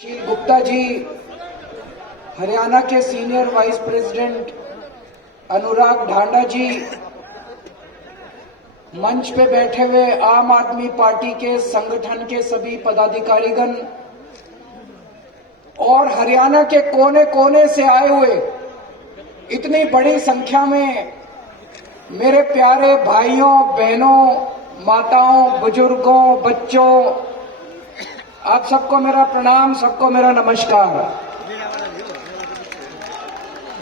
शील गुप्ता जी, हरियाणा के senior vice president अनुराग ढांडा जी, मंच पे बैठे हुए आम आदमी पार्टी के संगठन के सभी पदाधिकारीगण और हरियाणा के कोने कोने से आए हुए इतनी बड़ी संख्या में मेरे प्यारे भाइयों बहनों माताओं बुजुर्गों बच्चों, आप सबको मेरा प्रणाम, सबको मेरा नमस्कार।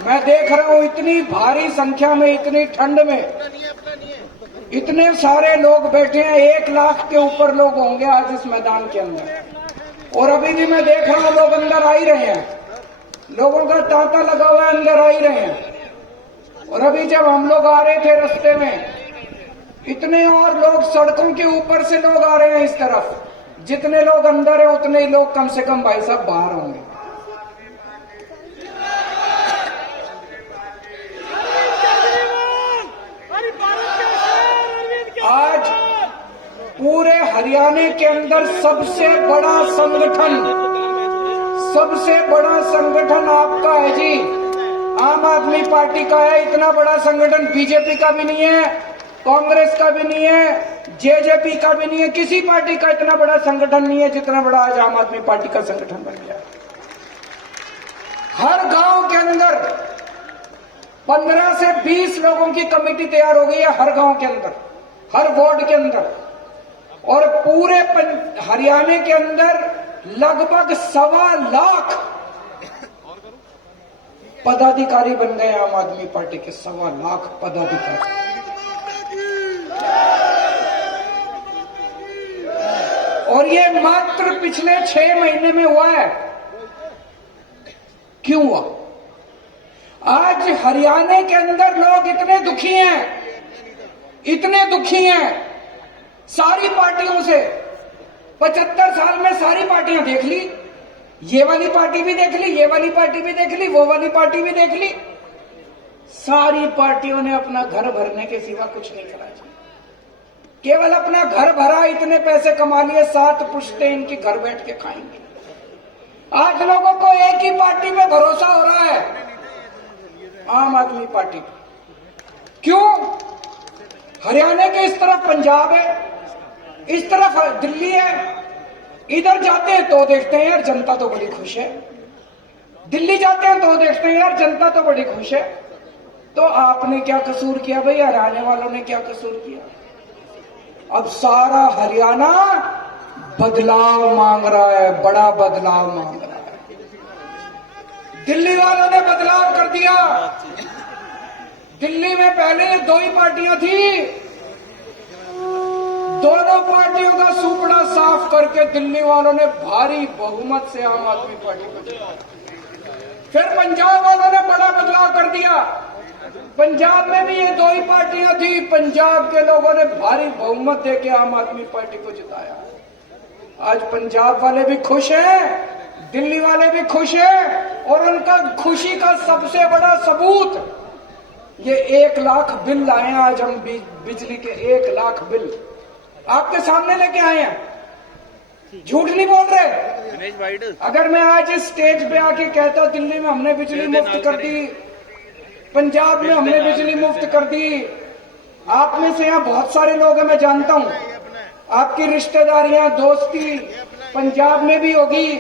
मैं देख रहा हूं इतनी भारी संख्या में, इतनी ठंड में इतने सारे लोग बैठे हैं। 1 लाख के ऊपर लोग होंगे आज इस मैदान के अंदर। और अभी भी मैं देख रहा हूं लोग अंदर आ ही रहे हैं, लोगों का तांता लगा हुआ है, अंदर आ ही रहे हैं। और अभी जब हम लोग आ रहे थे रास्ते में इतने और लोग सड़कों के ऊपर से लोग आ रहे हैं इस तरफ। जितने लोग अंदर है उतने ही लोग कम से कम भाई साहब बाहर होंगे। आज पूरे हरियाणा के अंदर सबसे बड़ा संगठन आपका है जी, आम आदमी पार्टी का है। इतना बड़ा संगठन बीजेपी का भी नहीं है, कांग्रेस का भी नहीं है, जेजेपी का भी नहीं है, किसी पार्टी का इतना बड़ा संगठन नहीं है जितना बड़ा आज आम आदमी पार्टी का संगठन बन गया। हर गांव के अंदर 15 से 20 लोगों की कमेटी तैयार हो गई है, हर गांव के अंदर, हर वार्ड के अंदर। और पूरे हरियाणा के अंदर लगभग 1.25 लाख पदाधिकारी बन गए आम आदमी पार्टी के। 1.25 लाख पदाधिकारी। और ये मात्र पिछले 6 महीने में हुआ है। क्यों हुआ? आज हरियाणा के अंदर लोग इतने दुखी हैं सारी पार्टियों से। 75 साल में सारी पार्टियां देख ली, ये वाली पार्टी भी देख ली, ये वाली पार्टी भी देख ली, वो वाली पार्टी भी देख ली। सारी पार्टियों ने अपना घर भरने के सिवा कुछ नहीं करा। केवल अपना घर भरा, इतने पैसे कमा लिए, 7 पुश्ते इनकी घर बैठ के खाएंगे। आज लोगों को एक ही पार्टी पे भरोसा हो रहा है, आम आदमी पार्टी पे। क्यों? हरियाणा के इस तरफ पंजाब है, इस तरफ दिल्ली है। इधर जाते हैं तो देखते हैं यार जनता तो बड़ी खुश है, दिल्ली जाते हैं तो देखते हैं यार जनता तो बड़ी खुश है। तो आपने क्या कसूर किया भाई? हरियाणा वालों ने क्या कसूर किया? अब सारा हरियाणा बदलाव मांग रहा है, बड़ा बदलाव मांग रहा है। दिल्ली वालों ने बदलाव कर दिया। दिल्ली में पहले 2 ही पार्टियां थी, दोनों पार्टियों का सुपड़ा साफ करके दिल्ली वालों ने भारी बहुमत से आम आदमी पार्टी को जिताया। फिर पंजाब वालों ने बड़ा बदलाव कर दिया। पंजाब में भी ये 2 ही पार्टियां थी, पंजाब के लोगों ने भारी बहुमत देके आम आदमी पार्टी को जिताया। आज पंजाब वाले भी खुश हैं, दिल्ली वाले भी खुश हैं। और उनका खुशी का सबसे बड़ा सबूत ये 1 लाख बिल लाए हैं। आज हम बिजली के 1 लाख बिल आपके सामने लेके आए हैं। झूठ नहीं बोल रहे। अगर मैं आज इस स्टेज पे आके कहता दिल्ली में हमने बिजली मुफ्त कर दी, पंजाब में हमने बिजली मुफ्त कर दी, आप में से यहाँ बहुत सारे लोग हैं, मैं जानता हूँ, आपकी रिश्तेदारियां दोस्ती पंजाब में भी होगी,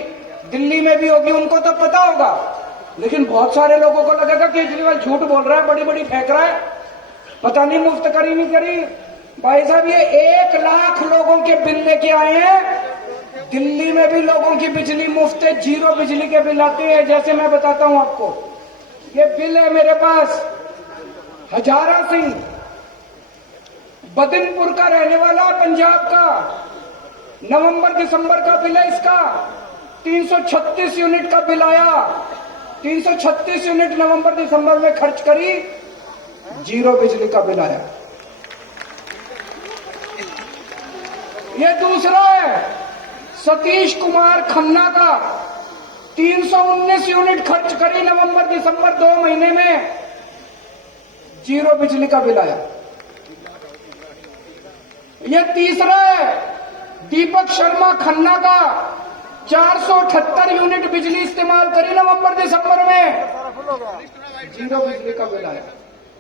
दिल्ली में भी होगी, उनको तो पता होगा। लेकिन बहुत सारे लोगों को लगेगा कि केजरीवाल झूठ बोल रहा है, बड़ी बड़ी फेंक रहा है, पता नहीं मुफ्त करी नहीं करी। भाई साहब ये 1 लाख लोगों के बिल लेके आए हैं। दिल्ली में भी लोगों की बिजली मुफ्त है, 0 बिजली के बिल आते हैं। जैसे मैं बताता हूं आपको, ये बिल है मेरे पास। हजारा सिंह बदिनपुर का रहने वाला, पंजाब का, नवंबर दिसंबर का बिल है इसका। 336 यूनिट का बिल आया, 336 यूनिट नवंबर दिसंबर में खर्च करी, 0 बिजली का बिल आया। ये दूसरा है सतीश कुमार खन्ना का, 319 यूनिट खर्च करी नवंबर दिसंबर 2 महीने में, 0 बिजली का बिल आया। ये तीसरा है दीपक शर्मा खन्ना का, 478 यूनिट बिजली इस्तेमाल करी नवंबर दिसंबर में, जीरो बिजली का बिल आया।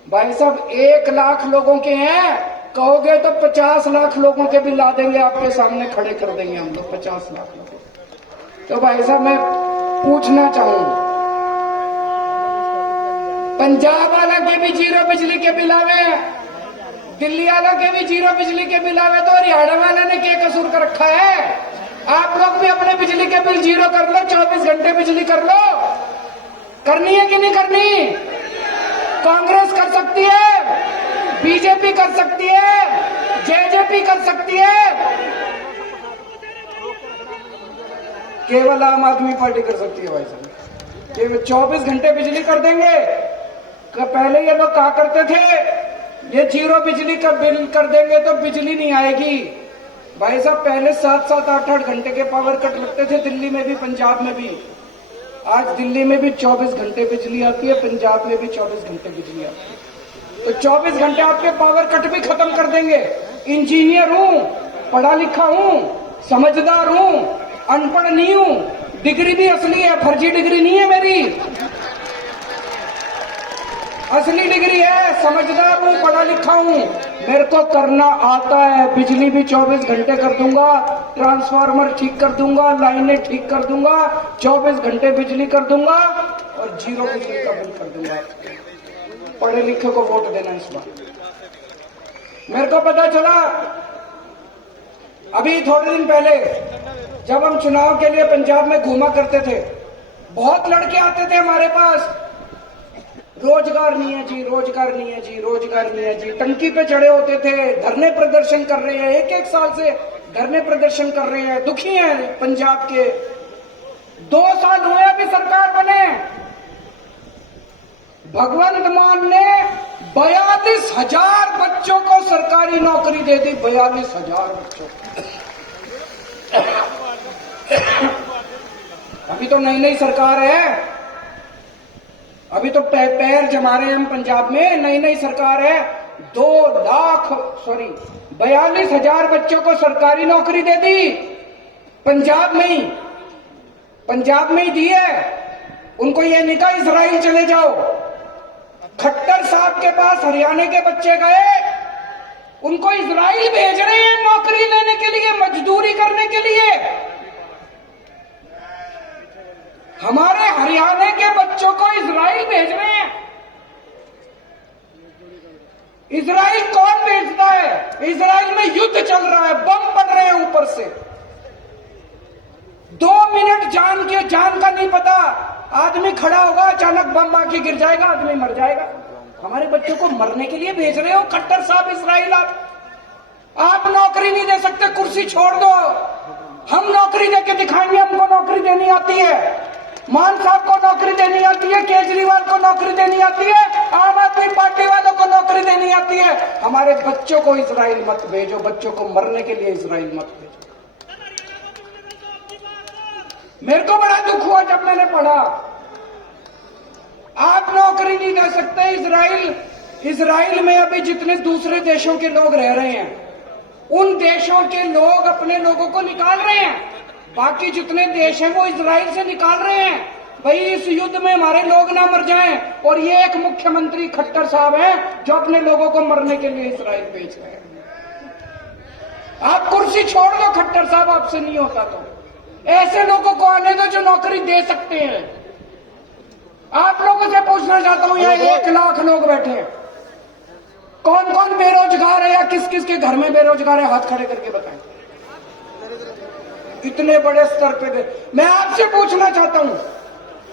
भाई साहब 1 लाख लोगों के हैं, कहोगे तो 50 लाख लोगों के बिल ला देंगे, आपके सामने खड़े कर देंगे हम लोग 50 लाख लोगों। तो भाई साहब मैं पूछना चाहूं, पंजाब वाला के भी जीरो बिजली के बिल आवे, दिल्ली वाला के भी जीरो बिजली के बिल आवे, तो हरियाणा वाले ने क्या कसूर कर रखा है? आप लोग भी अपने बिजली के बिल जीरो कर लो, 24 घंटे बिजली कर लो। करनी है कि नहीं करनी? कांग्रेस कर सकती है, बीजेपी कर सकती है, जेजेपी कर सकती है, केवल आम आदमी पार्टी कर सकती है। भाई साहब केवल 24 घंटे बिजली कर देंगे। पहले ये लोग कहा करते थे ये जीरो बिजली का बिल कर देंगे तो बिजली नहीं आएगी। भाई साहब पहले 7-7, 8-8 घंटे के पावर कट लगते थे, दिल्ली में भी पंजाब में भी। आज दिल्ली में भी 24 घंटे बिजली आती है, पंजाब में भी 24 घंटे बिजली आती है। तो 24 घंटे आपके पावर कट भी खत्म कर देंगे। इंजीनियर हूं, पढ़ा लिखा हूं, समझदार हूं, अनपढ़ नहीं हूं, डिग्री भी असली है, फर्जी डिग्री नहीं है मेरी, असली डिग्री है, समझदार हूं, पढ़ा लिखा हूं, मेरे को करना आता है। बिजली भी 24 घंटे कर दूंगा, ट्रांसफार्मर ठीक कर दूंगा, लाइनें ठीक कर दूंगा, 24 घंटे बिजली कर दूंगा और जीरो बिजली का बिल कर दूंगा। पढ़े लिखे को वोट देना इस बार। मेरे को पता चला अभी थोड़े दिन पहले जब हम चुनाव के लिए पंजाब में घूमा करते थे, बहुत लड़के आते थे हमारे पास, रोजगार नहीं है जी, रोजगार नहीं है जी, रोजगार नहीं है जी, टंकी पे चढ़े होते थे, धरने प्रदर्शन कर रहे हैं, 1-1 साल से धरने प्रदर्शन कर रहे हैं, दुखी हैं पंजाब के। 2 साल हुए अभी सरकार बने, भगवंत मान ने 42,000 बच्चों को सरकारी नौकरी दे दी, 42,000 बच्चों को। अभी तो नई नई सरकार है, अभी तो पैर जमा रहे हैं हम पंजाब में, नई नई सरकार है। 42,000 बच्चों को सरकारी नौकरी दे दी, पंजाब में ही दी है। उनको ये नहीं कहा इजराइल चले जाओ। खट्टर साहब के पास हरियाणा के बच्चे गए, उनको इजराइल भेज रहे हैं नौकरी लेने के लिए, मजदूरी करने के लिए। हमारे हरियाणा के बच्चों को इजराइल भेज रहे हैं। इजराइल कौन भेजता है? इजराइल में युद्ध चल रहा है, बम पड़ रहे हैं ऊपर से। 2 मिनट जान का नहीं पता, आदमी खड़ा होगा, अचानक बम आके गिर जाएगा, आदमी मर जाएगा। हमारे बच्चों को मरने के लिए भेज रहे हो खट्टर साहब इजराइल। आप नौकरी नहीं दे सकते, कुर्सी छोड़ दो, हम नौकरी देके दिखाएंगे, हमको नौकरी देनी आती है। मान साहब को नौकरी देनी आती है, केजरीवाल को नौकरी देनी आती है, आम आदमी पार्टी वालों को नौकरी देनी आती है। हमारे बच्चों को इजराइल मत भेजो, बच्चों को मरने के लिए इजराइल मत भेजो। मेरे को बड़ा दुख हुआ जब मैंने पढ़ा आप नौकरी नहीं दे सकते। इजराइल में अभी जितने दूसरे देशों के लोग रह रहे हैं, उन देशों के लोग अपने लोगों को निकाल रहे हैं। बाकी जितने देश हैं वो इजराइल से निकाल रहे हैं, भाई इस युद्ध में हमारे लोग ना मर जाएं। और ये एक मुख्यमंत्री खट्टर साहब हैं जो अपने लोगों को मरने के लिए इजराइल भेज रहे हैं। आप कुर्सी छोड़ दो खट्टर साहब, आपसे नहीं होता तो ऐसे लोगों को आने दो जो नौकरी दे सकते हैं। आप लोगों से पूछना चाहता हूं, यहाँ 1 लाख लोग बैठे हैं, कौन कौन बेरोजगार है या किस किस के घर में बेरोजगार है? हाथ खड़े करके बताएं। इतने बड़े स्तर पे मैं आपसे पूछना चाहता हूं,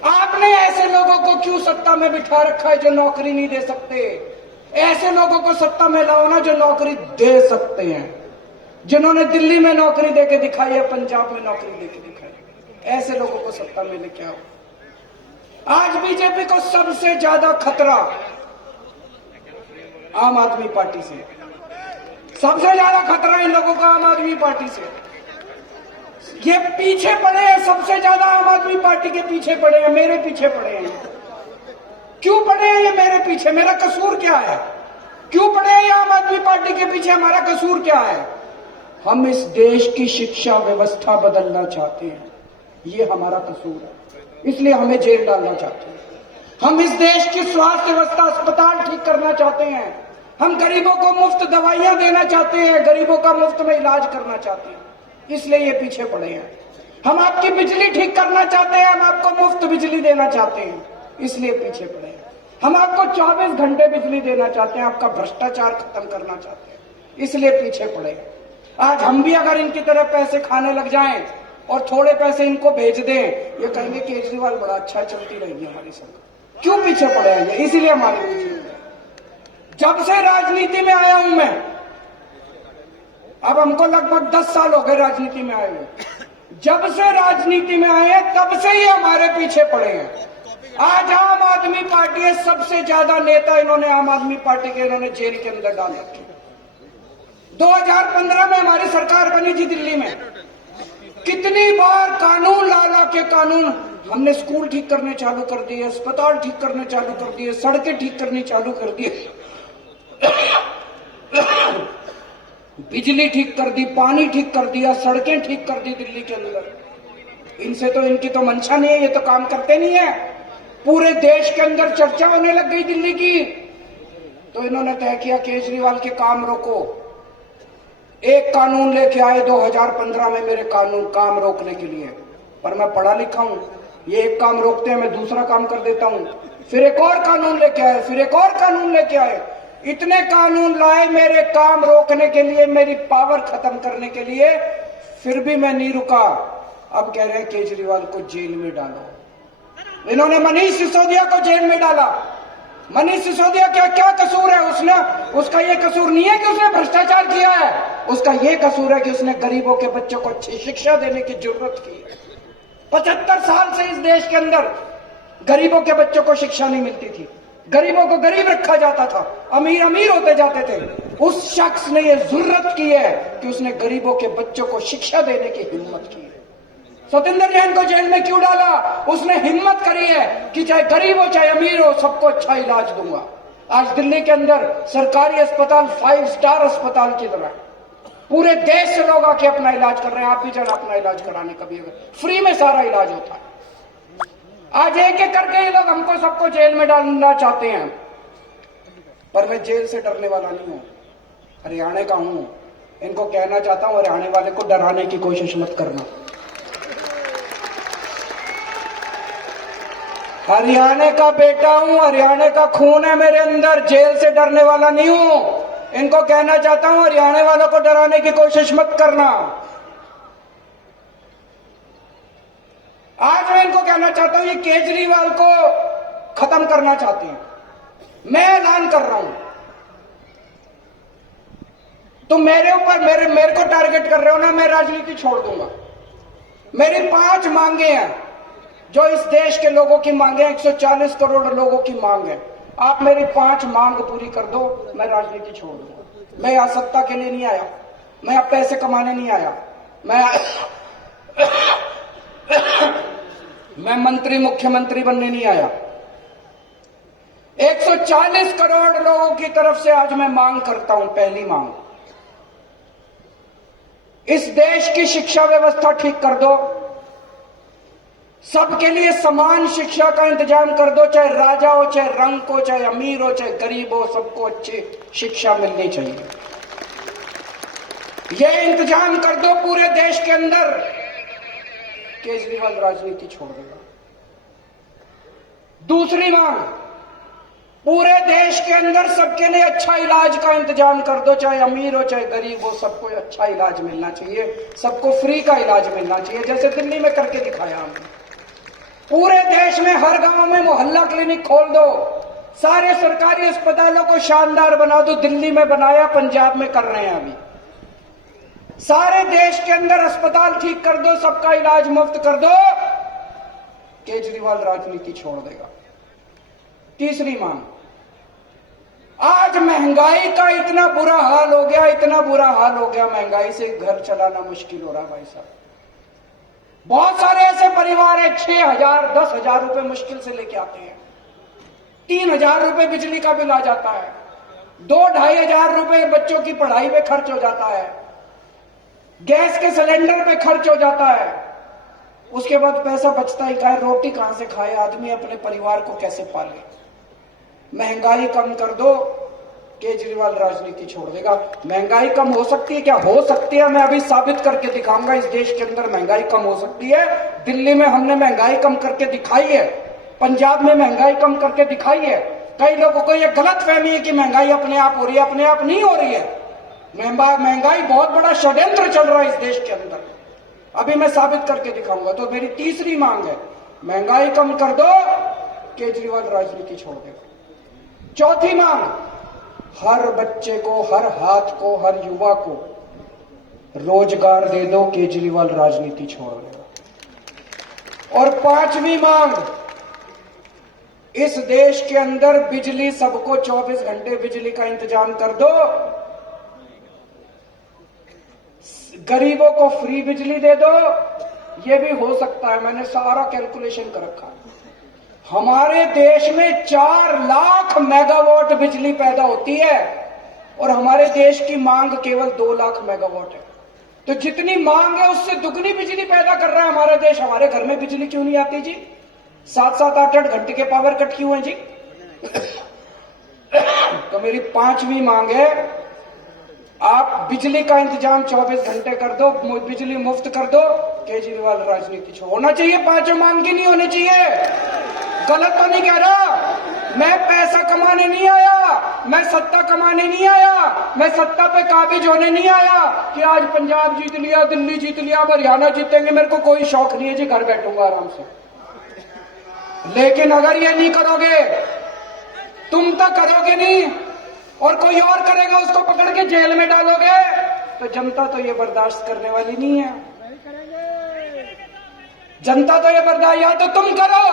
आपने ऐसे लोगों को क्यों सत्ता में बिठा रखा है जो नौकरी नहीं दे सकते? ऐसे लोगों को सत्ता में लाओ ना जो नौकरी दे सकते हैं, जिन्होंने दिल्ली में नौकरी देके दिखाई है, पंजाब में नौकरी देके दिखाई। ऐसे लोगों को सत्ता में लेके आओ। आज बीजेपी को सबसे ज्यादा खतरा आम आदमी पार्टी से, सबसे ज्यादा खतरा इन लोगों का आम आदमी पार्टी से। ये पीछे पड़े हैं, सबसे ज्यादा आम आदमी पार्टी के पीछे पड़े हैं, मेरे पीछे पड़े हैं। क्यों पड़े हैं ये मेरे पीछे? मेरा कसूर क्या है? क्यों पड़े हैं ये आम आदमी पार्टी के पीछे? हमारा कसूर क्या है? हम इस देश की शिक्षा व्यवस्था बदलना चाहते हैं। ये हमारा कसूर है, इसलिए हमें जेल डालना चाहते हैं। हम इस देश की स्वास्थ्य व्यवस्था, अस्पताल ठीक करना चाहते हैं। हम गरीबों को मुफ्त दवाइयां देना चाहते हैं, गरीबों का मुफ्त में इलाज करना चाहते हैं, इसलिए ये पीछे पड़े हैं। हम आपकी बिजली ठीक करना चाहते हैं, हम आपको मुफ्त बिजली देना चाहते हैं, इसलिए पीछे पड़े हैं। हम आपको 24 घंटे बिजली देना चाहते हैं, आपका भ्रष्टाचार खत्म करना चाहते हैं, इसलिए पीछे पड़े हैं। आज हम भी अगर इनकी तरह पैसे खाने लग जाएं और थोड़े पैसे इनको भेज दें, ये कहेंगे केजरीवाल बड़ा अच्छा चलती रहेगी हमारी सरकार। क्यों पीछे पड़े हैं ये? इसलिए हमारे पीछे पड़े हैं। जब से राजनीति में आया हूं मैं, अब हमको लगभग 10 साल हो गए राजनीति में आए हुए, जब से राजनीति में आए हैं तब से ही हमारे पीछे पड़े हैं। आज आम आदमी पार्टी है, सबसे ज्यादा नेता इन्होंने आम आदमी पार्टी के इन्होंने जेल के अंदर डाल रखे। 2015 में हमारी सरकार बनी थी दिल्ली में, कितनी बार कानून ला के कानून हमने स्कूल ठीक करने चालू कर दिए, अस्पताल ठीक करने चालू कर दिए, सड़कें ठीक करनी चालू कर दिए, बिजली ठीक कर दी, पानी ठीक कर दिया, सड़कें ठीक कर दी दिल्ली के अंदर। इनसे तो इनकी तो मंशा नहीं है, ये तो काम करते नहीं है। पूरे देश के अंदर चर्चा होने लग गई दिल्ली की, तो इन्होंने तय किया केजरीवाल के काम रोको। एक कानून लेके आए 2015 में मेरे कानून काम रोकने के लिए, पर मैं पढ़ा लिखा हूं, ये एक काम रोकते हैं मैं दूसरा काम कर देता हूं। फिर एक और कानून लेके आए, फिर एक और कानून लेके आए, इतने कानून लाए मेरे काम रोकने के लिए, मेरी पावर खत्म करने के लिए, फिर भी मैं नहीं रुका। अब कह रहे हैं केजरीवाल को जेल में डालो। इन्होंने मनीष सिसोदिया को जेल में डाला। मनीष सिसोदिया क्या क्या कसूर है? उसका ये कसूर नहीं है कि उसने भ्रष्टाचार किया है, उसका ये कसूर है कि उसने गरीबों के बच्चों को अच्छी शिक्षा देने की जरूरत की है। 75 साल से इस देश के अंदर गरीबों के बच्चों को शिक्षा नहीं मिलती थी, गरीबों को गरीब रखा जाता था, अमीर अमीर होते जाते थे। उस शख्स ने ये जरूरत की है कि उसने गरीबों के बच्चों को शिक्षा देने की हिम्मत की है। सतेंद्र जैन को जेल में क्यों डाला? उसने हिम्मत करी है कि चाहे गरीब हो चाहे अमीर हो, सबको अच्छा इलाज दूंगा। आज दिल्ली के अंदर सरकारी अस्पताल 5 स्टार अस्पताल की तरह पूरे देश से लोग आके अपना इलाज कर रहे हैं। आप भी जाना अपना इलाज कराने, कभी फ्री में सारा इलाज होता है। आज एक एक करके ये लोग हमको सबको जेल में डालना चाहते हैं, पर मैं जेल से डरने वाला नहीं हूं, हरियाणा का हूं। इनको कहना चाहता हूं, हरियाणा वाले को डराने की कोशिश मत करना। हरियाणा का बेटा हूं, हरियाणा का खून है मेरे अंदर, जेल से डरने वाला नहीं हूं। इनको कहना चाहता हूं, हरियाणा वालों को डराने की कोशिश मत करना। आज मैं इनको कहना चाहता हूं, ये केजरीवाल को खत्म करना चाहते हैं। मैं ऐलान कर रहा हूं, तो मेरे ऊपर मेरे को टारगेट कर रहे हो ना, मैं राजनीति छोड़ दूंगा। मेरी 5 मांगे हैं जो इस देश के लोगों की मांगे, 140 करोड़ लोगों की मांग है। आप मेरी 5 मांग पूरी कर दो, मैं राजनीति छोड़ दूंगा। मैं यहां सत्ता के लिए नहीं आया, मैं यहां पैसे कमाने नहीं आया, मैं मंत्री मुख्यमंत्री बनने नहीं आया। 140 करोड़ लोगों की तरफ से आज मैं मांग करता हूं। पहली मांग, इस देश की शिक्षा व्यवस्था ठीक कर दो, सबके लिए समान शिक्षा का इंतजाम कर दो, चाहे राजा हो, चाहे रंग हो, चाहे अमीर हो, चाहे गरीब हो, सबको अच्छी शिक्षा मिलनी चाहिए। यह इंतजाम कर दो पूरे देश के अंदर, केजरीवाल राजनीति छोड़ देगा। दूसरी मांग, पूरे देश के अंदर सबके लिए अच्छा इलाज का इंतजाम कर दो, चाहे अमीर हो चाहे गरीब हो, सबको अच्छा इलाज मिलना चाहिए, सबको फ्री का इलाज मिलना चाहिए, जैसे दिल्ली में करके दिखाया हमने। पूरे देश में हर गांव में मोहल्ला क्लिनिक खोल दो, सारे सरकारी अस्पतालों को शानदार बना दो। दिल्ली में बनाया, पंजाब में कर रहे हैं अभी। सारे देश के अंदर अस्पताल ठीक कर दो, सबका इलाज मुफ्त कर दो, केजरीवाल राजनीति छोड़ देगा। तीसरी मांग, आज महंगाई का इतना बुरा हाल हो गया, इतना बुरा हाल हो गया, महंगाई से घर चलाना मुश्किल हो रहा है भाई साहब। बहुत सारे ऐसे परिवार हैं 6,000 10,000 रुपए मुश्किल से लेके आते हैं, 3,000 रुपए बिजली का बिल आ जाता है, 2-2,500 रुपए बच्चों की पढ़ाई पे खर्च हो जाता है, गैस के सिलेंडर पे खर्च हो जाता है। उसके बाद पैसा बचता ही क्या, रोटी कहां से खाए आदमी, अपने परिवार को कैसे पाले। महंगाई कम कर दो, केजरीवाल राजनीति छोड़ देगा। महंगाई कम हो सकती है क्या? हो सकती है, मैं अभी साबित करके दिखाऊंगा। इस देश के अंदर महंगाई कम हो सकती है। दिल्ली में हमने महंगाई कम करके दिखाई है, पंजाब में महंगाई कम करके दिखाई है। कई लोगों को यह गलत फहमी है कि महंगाई अपने आप हो रही है, अपने आप नहीं हो रही है। महंगाई बहुत बड़ा षड्यंत्र चल रहा है इस देश के अंदर, अभी मैं साबित करके दिखाऊंगा। तो मेरी तीसरी मांग है, महंगाई कम कर दो, केजरीवाल राजनीति छोड़ देगा। चौथी मांग, हर बच्चे को, हर हाथ को, हर युवा को रोजगार दे दो, केजरीवाल राजनीति छोड़ देगा। और पांचवी मांग, इस देश के अंदर बिजली सबको 24 घंटे बिजली का इंतजाम कर दो, गरीबों को फ्री बिजली दे दो। ये भी हो सकता है, मैंने सारा कैलकुलेशन कर रखा है। हमारे देश में 4 लाख मेगावाट बिजली पैदा होती है और हमारे देश की मांग केवल 2 लाख मेगावाट है। तो जितनी मांग है उससे दुगनी बिजली पैदा कर रहा है हमारा देश। हमारे घर में बिजली क्यों नहीं आती जी? 7-7, 8-8 घंटे के पावर कट क्यों है जी? तो मेरी पांचवी मांग है, आप बिजली का इंतजाम 24 घंटे कर दो, बिजली मुफ्त कर दो, केजरीवाल राजनीति छोड़ो। होना चाहिए, पांचों मांग की नहीं होनी चाहिए। गलत तो नहीं कह रहा, मैं पैसा कमाने नहीं आया, मैं सत्ता कमाने नहीं आया, मैं सत्ता पे काबिज होने नहीं आया कि आज पंजाब जीत लिया, दिल्ली जीत लिया, हरियाणा जीतेंगे। मेरे को कोई शौक नहीं है जी, घर बैठूंगा आराम से। लेकिन अगर ये नहीं करोगे, तुम तो करोगे नहीं और कोई और करेगा, उसको पकड़ के जेल में डालोगे, तो जनता तो ये बर्दाश्त करने वाली नहीं है। जनता तो ये बर्दाश्त, या तो तुम करो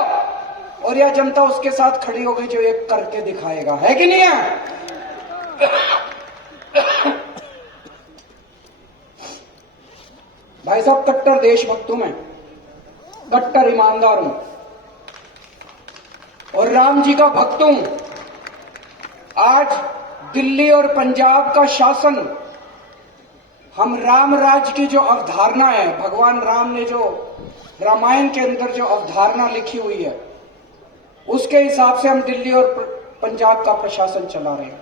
और या जनता उसके साथ खड़ी हो गई जो एक करके दिखाएगा, है कि नहीं है? भाई साहब, कट्टर देशभक्त हूं मैं, कट्टर ईमानदार हूं और राम जी का भक्त हूं। आज दिल्ली और पंजाब का शासन, हम राम राज्य की जो अवधारणा है, भगवान राम ने जो रामायण के अंदर जो अवधारणा लिखी हुई है, उसके हिसाब से हम दिल्ली और पंजाब का प्रशासन चला रहे हैं।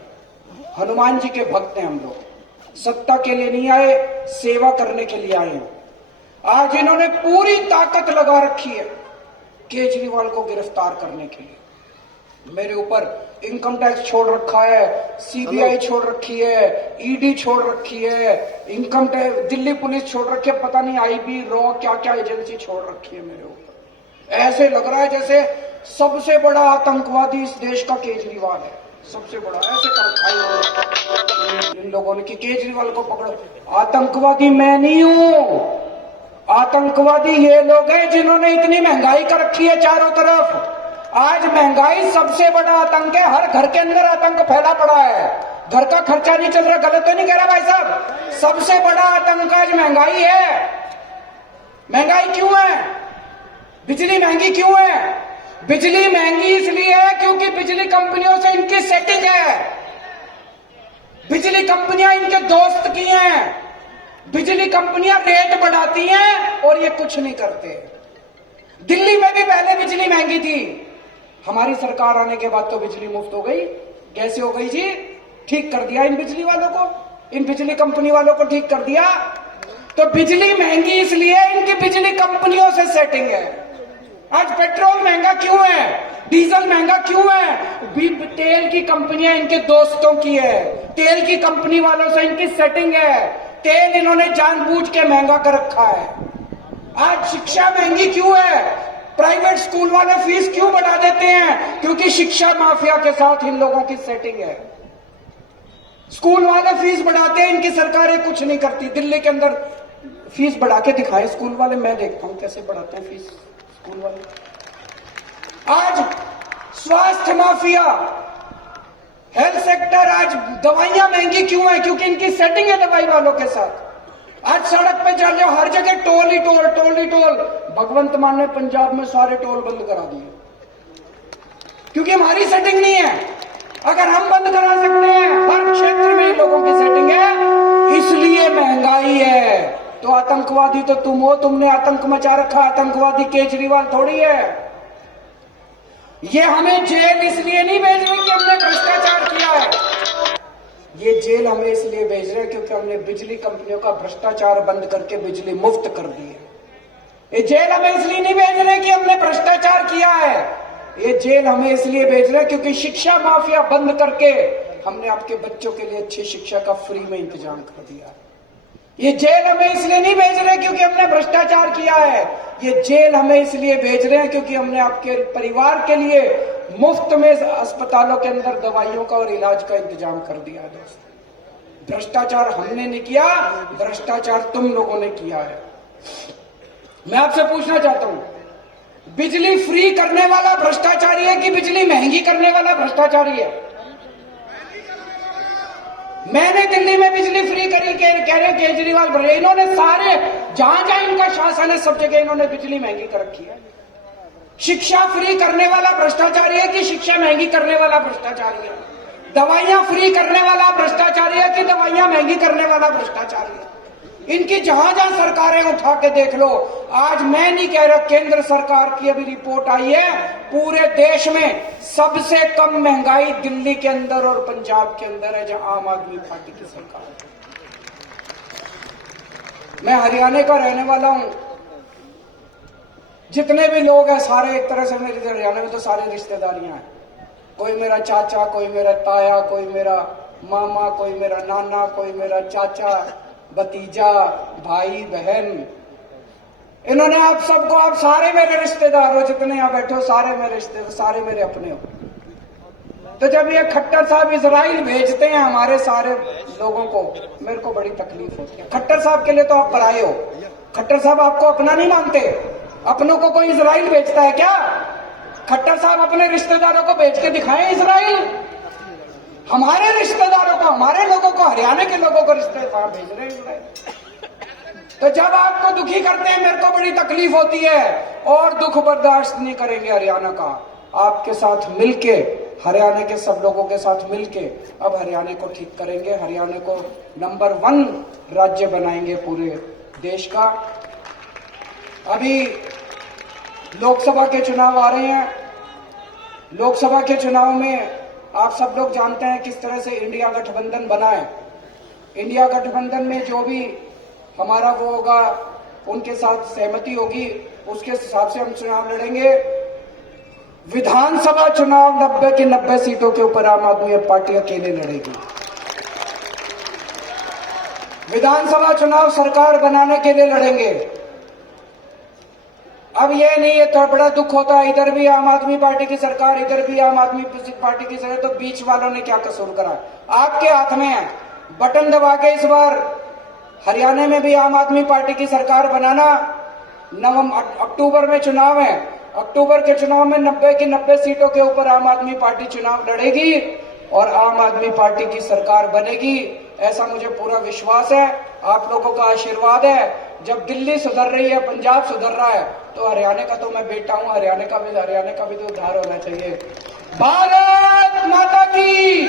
हनुमान जी के भक्त हैं हम लोग, सत्ता के लिए नहीं आए, सेवा करने के लिए आए हैं। आज इन्होंने पूरी ताकत लगा रखी है केजरीवाल को गिरफ्तार करने के लिए। मेरे ऊपर इनकम टैक्स छोड़ रखा है, सीबीआई छोड़ रखी है, ईडी छोड़ रखी है, इनकम टैक्स, दिल्ली पुलिस छोड़ रखी है, पता नहीं आईबी, रॉ, क्या क्या एजेंसी छोड़ रखी है मेरे ऊपर। ऐसे लग रहा है जैसे सबसे बड़ा आतंकवादी इस देश का केजरीवाल है, सबसे बड़ा। ऐसे कर रखा है इन लोगों ने कि केजरीवाल को पकड़ो। आतंकवादी मैं नहीं हूं, आतंकवादी ये लोग हैं जिन्होंने इतनी महंगाई कर रखी है चारों तरफ। आज महंगाई सबसे बड़ा आतंक है, हर घर के अंदर आतंक फैला पड़ा है। घर का खर्चा नहीं चल रहा, गलत तो नहीं कह रहा भाई साहब? सबसे बड़ा आतंक आज महंगाई है। महंगाई क्यों है? बिजली महंगी क्यों है? बिजली महंगी इसलिए है क्योंकि बिजली कंपनियों से इनकी सेटिंग है। बिजली कंपनियां इनके दोस्त की हैं। बिजली कंपनियां रेट बढ़ाती हैं और ये कुछ नहीं करते। दिल्ली में भी पहले बिजली महंगी थी, हमारी सरकार आने के बाद तो बिजली मुफ्त हो गई। कैसे हो गई जी? ठीक कर दिया इन बिजली वालों को, इन बिजली कंपनी वालों को ठीक कर दिया। तो बिजली महंगी इसलिए इनकी बिजली कंपनियों से सेटिंग है। आज पेट्रोल महंगा क्यों है, डीजल महंगा क्यों है? तेल की कंपनियां इनके दोस्तों की है, तेल की कंपनी वालों से इनकी सेटिंग है। तेल इन्होंने जानबूझ के महंगा कर रखा है। आज शिक्षा महंगी क्यों है? प्राइवेट स्कूल वाले फीस क्यों बढ़ा देते हैं? क्योंकि शिक्षा माफिया के साथ इन लोगों की सेटिंग है। स्कूल वाले फीस बढ़ाते हैं, इनकी सरकारें कुछ नहीं करती। दिल्ली के अंदर फीस बढ़ा के दिखाए स्कूल वाले, मैं देखता हूं कैसे बढ़ाते हैं फीस स्कूल वाले। आज स्वास्थ्य माफिया, हेल्थ सेक्टर, आज दवाइयां महंगी क्यों है? क्योंकि इनकी सेटिंग है दवाई वालों के साथ। आज सड़क पे चल जाओ, हर जगह टोल ही टोल, टोल ही टोल। भगवंत मान ने पंजाब में सारे टोल बंद करा दिए क्योंकि हमारी सेटिंग नहीं है। अगर हम बंद करा सकते हैं, हर क्षेत्र में लोगों की सेटिंग है, इसलिए महंगाई है। तो आतंकवादी तो तुम हो, तुमने आतंक मचा रखा। आतंकवादी केजरीवाल थोड़ी है। ये हमें जेल इसलिए नहीं भेज रहे कि हमने भ्रष्टाचार किया है, ये जेल हमें इसलिए भेज रहे हैं क्योंकि हमने बिजली कंपनियों का भ्रष्टाचार बंद करके बिजली मुफ्त कर दी है। ये जेल हमें इसलिए नहीं भेज रहे कि हमने भ्रष्टाचार किया है, ये जेल हमें इसलिए भेज रहे हैं क्योंकि शिक्षा माफिया बंद करके हमने आपके बच्चों के लिए अच्छी शिक्षा का फ्री में इंतजाम कर दिया है। ये जेल हमें इसलिए नहीं भेज रहे क्योंकि हमने भ्रष्टाचार किया है, ये जेल हमें इसलिए भेज रहे हैं क्योंकि हमने आपके परिवार के लिए मुफ्त में अस्पतालों के अंदर दवाइयों का और इलाज का इंतजाम कर दिया है। दोस्तों, भ्रष्टाचार हमने नहीं किया, भ्रष्टाचार तुम लोगों ने किया है। मैं आपसे पूछना चाहता हूं, बिजली फ्री करने वाला भ्रष्टाचारी है कि बिजली महंगी करने वाला भ्रष्टाचारी है? मैंने दिल्ली में बिजली फ्री करी कह रहे केजरीवाल भर, इन्होंने सारे जहां जहां इनका शासन है सब जगह इन्होंने बिजली महंगी कर रखी है। शिक्षा फ्री करने वाला भ्रष्टाचारी है कि शिक्षा महंगी करने वाला भ्रष्टाचारी है? दवाइयां फ्री करने वाला भ्रष्टाचारी है कि दवाइयां महंगी करने वाला भ्रष्टाचारी है? इनकी जहां जहां सरकारें उठा के देख लो। आज मैं नहीं कह रहा, केंद्र सरकार की अभी रिपोर्ट आई है, पूरे देश में सबसे कम महंगाई दिल्ली के अंदर और पंजाब के अंदर है, जहां आम आदमी पार्टी की सरकार है। मैं हरियाणा का रहने वाला हूं। जितने भी लोग हैं सारे एक तरह से मेरे हरियाणा में तो सारे रिश्तेदारियां हैं। कोई मेरा चाचा, कोई मेरा ताया, कोई मेरा मामा, कोई मेरा नाना, कोई मेरा चाचा, भतीजा, भाई बहन। इन्होंने आप सबको, आप सारे मेरे रिश्तेदार हो, जितने यहां बैठे हो सारे मेरे रिश्तेदार, सारे मेरे अपने हो। तो जब ये खट्टर साहब इजराइल भेजते हैं हमारे सारे लोगों को, मेरे को बड़ी तकलीफ होती है। खट्टर साहब के लिए तो आप पराये हो। खट्टर साहब आपको अपना नहीं मानते। अपनों को कोई इजराइल भेजता है क्या? खट्टर साहब अपने रिश्तेदारों को भेज के दिखाएं इजराइल। हमारे रिश्तेदारों को, हमारे लोगों को, हरियाणा के लोगों को रिश्तेदार भेज रहे हैं। तो जब आपको दुखी करते हैं मेरे को बड़ी तकलीफ होती है, और दुख बर्दाश्त नहीं करेंगे हरियाणा का। आपके साथ मिलके, हरियाणा के सब लोगों के साथ मिलके अब हरियाणा को ठीक करेंगे। हरियाणा को नंबर 1 राज्य बनाएंगे पूरे देश का। अभी लोकसभा के चुनाव आ रहे हैं। लोकसभा के चुनाव में आप सब लोग जानते हैं किस तरह से इंडिया गठबंधन बना है। इंडिया गठबंधन में जो भी हमारा वो होगा, उनके साथ सहमति होगी, उसके हिसाब से हम चुनाव लड़ेंगे। विधानसभा चुनाव 90 की 90 सीटों के ऊपर आम आदमी पार्टी अकेले लड़ेगी। विधानसभा चुनाव सरकार बनाने के लिए लड़ेंगे। अब ये नहीं है, तो बड़ा दुख होता है, इधर भी आम आदमी पार्टी की सरकार, इधर भी आम आदमी पार्टी की सरकार, तो बीच वालों ने क्या कसूर करा? आपके हाथ में है, बटन दबा के इस बार हरियाणा में भी आम आदमी पार्टी की सरकार बनाना। अक्टूबर में चुनाव है। अक्टूबर के चुनाव में 90 की 90 सीटों के ऊपर आम आदमी पार्टी चुनाव लड़ेगी और आम आदमी पार्टी की सरकार बनेगी। ऐसा मुझे पूरा विश्वास है। आप लोगों का आशीर्वाद है। जब दिल्ली सुधर रही है, पंजाब सुधर रहा है, तो हरियाणा का तो मैं बेटा हूं, हरियाणा का भी तो उद्धार होना चाहिए। भारत माता की।